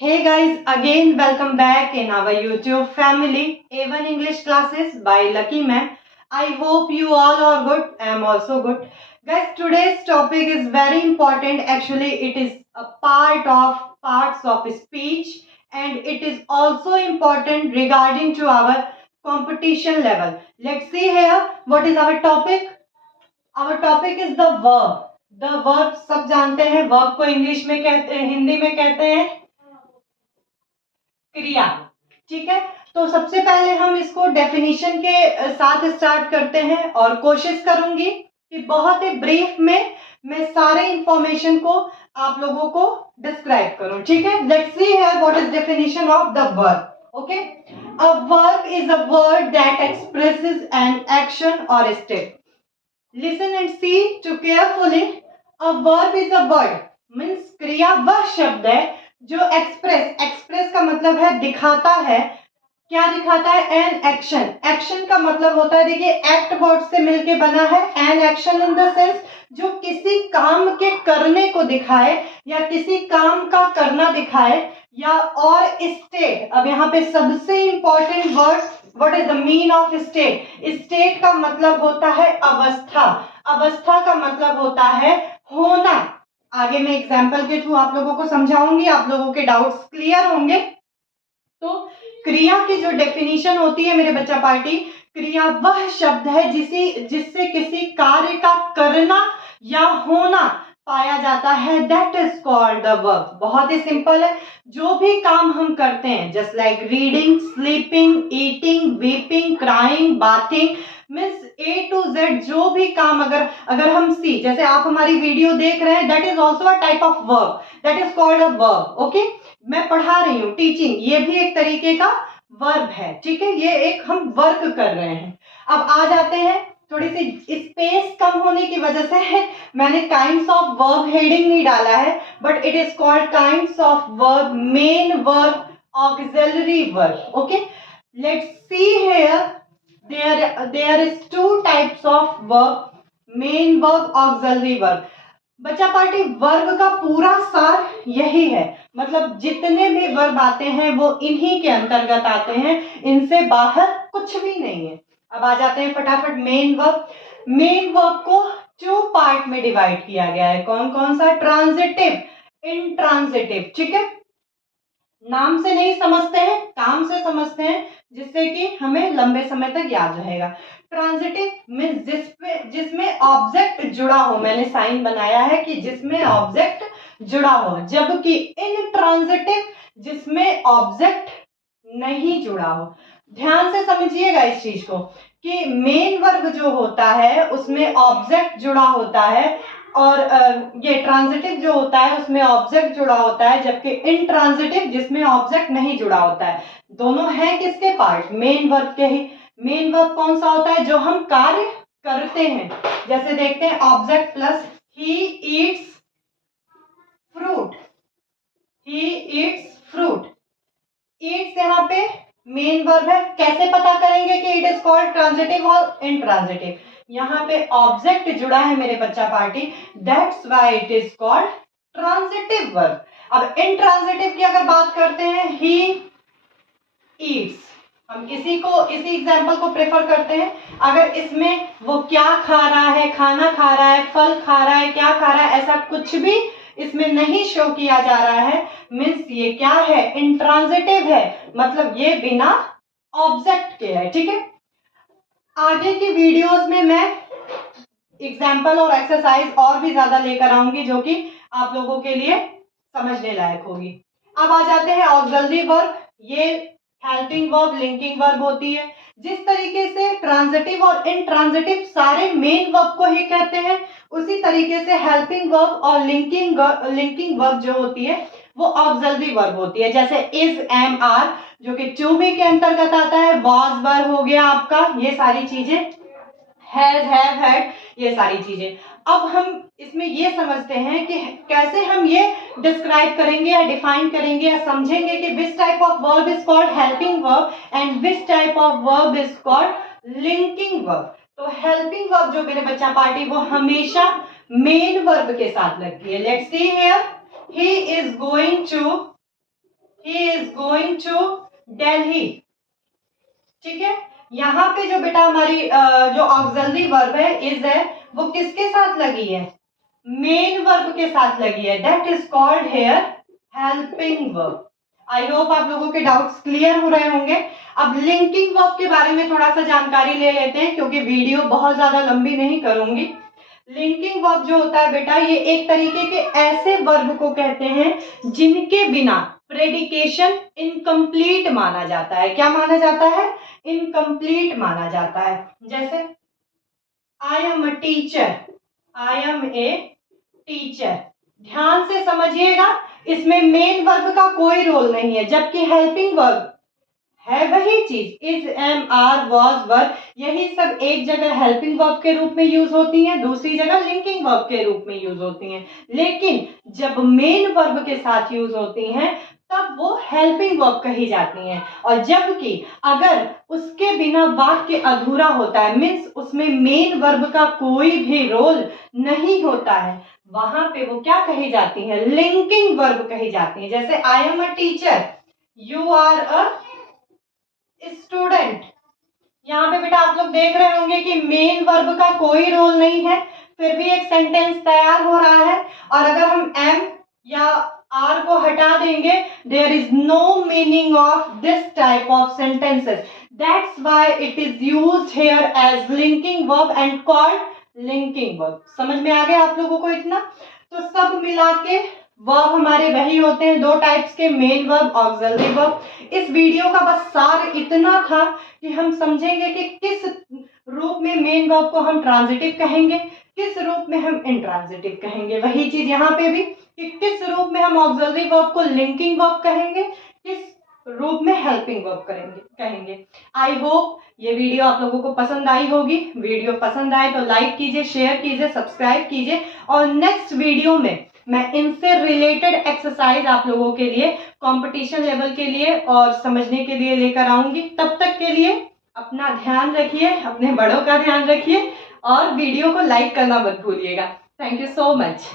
Hey guys, again welcome back in our YouTube family, A1 English classes by Lucky Man. I hope you all are good. I am also good. Guys, today's topic is very important. Actually, it is a parts of speech and it is also important regarding to our competition level. Let's see here what is our topic. Our topic is the verb. The verb सब जानते हैं. Verb को English में कहते हैं, हिंदी में कहते हैं क्रिया. ठीक है, तो सबसे पहले हम इसको डेफिनेशन के साथ स्टार्ट करते हैं और कोशिश करूंगी कि बहुत ही ब्रीफ में मैं सारे इंफॉर्मेशन को आप लोगों को डिस्क्राइब करूं. ठीक है, let's see here what is definition of the verb. Okay, a verb is a word that expresses an action or state. Listen and see to carefully. A verb is a word means क्रिया वह शब्द है जो express का मतलब है दिखाता है. क्या दिखाता है? An action. एक्शन का मतलब होता है, देखिए एक्ट वर्ड से मिलके बना है. An action in the sense जो किसी काम के करने को दिखाए या किसी काम का करना दिखाए, या और स्टेट. अब यहाँ पे सबसे important word, what is the mean of state. State का मतलब होता है अवस्था. अवस्था का मतलब होता है होना. आगे मैं एग्जाम्पल के थ्रू आप लोगों को समझाऊंगी, आप लोगों के डाउट्स क्लियर होंगे. तो क्रिया की जो डेफिनेशन होती है मेरे बच्चा पार्टी, क्रिया वह शब्द है जिससे किसी कार्य का करना या होना पाया जाता है. That is called the verb. बहुत ही सिंपल है. जो भी काम हम करते हैं, just like reading, sleeping, eating, weeping, crying, bathing, means A to Z जो भी काम अगर हम सी, जैसे आप हमारी वीडियो देख रहे हैं, that is also a type of verb. That is called a verb. Okay, मैं पढ़ा रही हूँ, टीचिंग, ये भी एक तरीके का वर्ब है. ठीक है, ये एक हम वर्क कर रहे हैं. अब आ जाते हैं, थोड़ी सी स्पेस कम होने की वजह से मैंने काइंड्स ऑफ वर्ब हेडिंग नहीं डाला है, but it is called kinds of verb, main verb, auxiliary verb. Okay, let's see here. there is two types of verb, main verb, auxiliary verb. बच्चा पार्टी, वर्ब का पूरा सार यही है. मतलब जितने भी वर्ब आते हैं वो इन्हीं के अंतर्गत आते हैं, इनसे बाहर कुछ भी नहीं है. अब आ जाते हैं फटाफट मेन वर्ब. मेन वर्ब को टू पार्ट में डिवाइड किया गया है. कौन कौन सा? Transitive, intransitive. ठीक है, नाम से नहीं समझते हैं, काम से समझते हैं, जिससे कि हमें लंबे समय तक याद रहेगा. ट्रांजिटिव मीन्स जिसमें ऑब्जेक्ट जुड़ा हो. मैंने साइन बनाया है कि जिसमें ऑब्जेक्ट जुड़ा हो, जबकि इनट्रांजिटिव जिसमें ऑब्जेक्ट नहीं जुड़ा हो. ध्यान से समझिएगा इस चीज को कि मेन वर्ब जो होता है उसमें ऑब्जेक्ट जुड़ा होता है, और ये ट्रांजिटिव जो होता है उसमें ऑब्जेक्ट जुड़ा होता है, जबकि इनट्रांजिटिव जिसमें ऑब्जेक्ट नहीं जुड़ा होता है. दोनों हैं किसके पार्ट? मेन वर्ब के ही. मेन वर्ब कौन सा होता है? जो हम कार्य करते हैं. जैसे देखते हैं, object plus he eats fruit. He eats fruit. Yeats यहाँ पे मेन वर्ब है. कैसे पता करेंगे कि इट इज कॉल्ड ट्रांजिटिव और इनट्रांजिटिव? यहाँ पे ऑब्जेक्ट जुड़ा है मेरे बच्चा party, that's why it is called transitive verb. अब इनट्रांजिटिव की अगर बात करते हैं, ही ईट्स, हम इसी एग्जाम्पल को प्रेफर करते हैं. अगर इसमें वो क्या खा रहा है, खाना खा रहा है, फल खा रहा है, क्या खा रहा है, ऐसा कुछ भी इसमें नहीं शो किया जा रहा है, मीन्स ये क्या है? इंट्रांजिटिव है. मतलब ये बिना ऑब्जेक्ट के है. ठीक है, आगे की वीडियोस में मैं एग्जाम्पल और एक्सरसाइज और भी ज्यादा लेकर आऊंगी, जो कि आप लोगों के लिए समझने लायक होगी. अब आ जाते हैं ऑक्सिलरी वर्ब. ये हेल्पिंग वर्ब, लिंकिंग वर्ब होती है. जिस तरीके से ट्रांजिटिव और इनट्रांजिटिव सारे मेन वर्ब को ही कहते हैं, उसी तरीके से हेल्पिंग वर्ब और लिंकिंग वर्ब जो होती है वो ऑक्सिलरी वर्ब होती है. जैसे इज, एम, आर जो कि टू बी के अंतर्गत आता है. वॉज वर्ब हो गया आपका, ये सारी चीजें, हैज, हैव, हैड, ये सारी चीजें. अब हम इसमें ये समझते हैं कि कैसे हम ये डिस्क्राइब करेंगे या डिफाइन करेंगे या समझेंगे कि which type of verb is called helping verb and which type of verb is called linking verb. तो हेल्पिंग वर्ब जो मेरे बच्चा पार्टी, वो हमेशा मेन वर्ब के साथ लगती है. Let's see here, he is going to he is going to Delhi. ठीक है, यहाँ पे जो बेटा हमारी जो ऑक्सिलरी वर्ब है इज है, वो किसके साथ लगी है? मेन वर्ब के साथ लगी है। That is called here helping verb. I hope आप लोगों के डाउट्स क्लियर हो रहे होंगे। अब लिंकिंग वर्ब के बारे में थोड़ा सा जानकारी ले लेते हैं, क्योंकि वीडियो बहुत ज्यादा लंबी नहीं करूंगी। लिंकिंग वर्ब जो होता है बेटा, ये एक तरीके के ऐसे वर्ब को कहते हैं जिनके बिना प्रेडिकेशन इनकम्प्लीट माना जाता है। क्या माना जाता है? इनकम्प्लीट माना जाता है। जैसे I am a teacher, I am a teacher. ध्यान से समझिएगा, इसमें मेन वर्ब का कोई रोल नहीं है, जबकि हेल्पिंग वर्ब है वही चीज, इज, एम, आर, वॉज, वर, यही सब एक जगह हेल्पिंग वर्ब के रूप में यूज होती हैं, दूसरी जगह लिंकिंग वर्ब के रूप में यूज होती हैं। लेकिन जब मेन वर्ब के साथ यूज होती हैं तब वो हेल्पिंग वर्ब कही जाती हैं। और जबकि अगर उसके बिना वाक्य अधूरा होता है, मीन्स उसमें मेन वर्ब का कोई भी रोल नहीं होता है, वहां पे वो क्या कही जाती है? लिंकिंग वर्ब कही जाती है। जैसे I am a teacher, you are a student. यहाँ पे बेटा आप लोग देख रहे होंगे कि मेन वर्ब का कोई रोल नहीं है, फिर भी एक सेंटेंस तैयार हो रहा है। और अगर हम एम या आर को हटा देंगे, there is no meaning of this type of sentences. That's why it is used here as linking verb and called linking verb. समझ में आ गया आप लोगों को इतना? तो सब मिला के वर्ब हमारे वही होते हैं, दो टाइप्स के, मेन वर्ब, ऑक्सिलरी वर्ब। इस वीडियो का बस सार इतना था कि हम समझेंगे कि किस रूप में मेन वर्ब को हम ट्रांजिटिव कहेंगे, किस रूप में हम इंट्रांजिटिव कहेंगे। वही चीज यहाँ पे भी, कि किस रूप में हम ऑक्सिलरी वर्ब को लिंकिंग वर्ब कहेंगे, किस रूप में हेल्पिंग वर्ब कहेंगे। आई होप ये वीडियो आप लोगों को पसंद आई होगी। वीडियो पसंद आए तो लाइक कीजिए, शेयर कीजिए, सब्सक्राइब कीजिए। और नेक्स्ट वीडियो में मैं इनसे रिलेटेड एक्सरसाइज आप लोगों के लिए कंपटीशन लेवल के लिए और समझने के लिए लेकर आऊंगी। तब तक के लिए अपना ध्यान रखिए, अपने बड़ों का ध्यान रखिए और वीडियो को लाइक करना मत भूलिएगा। Thank you so much.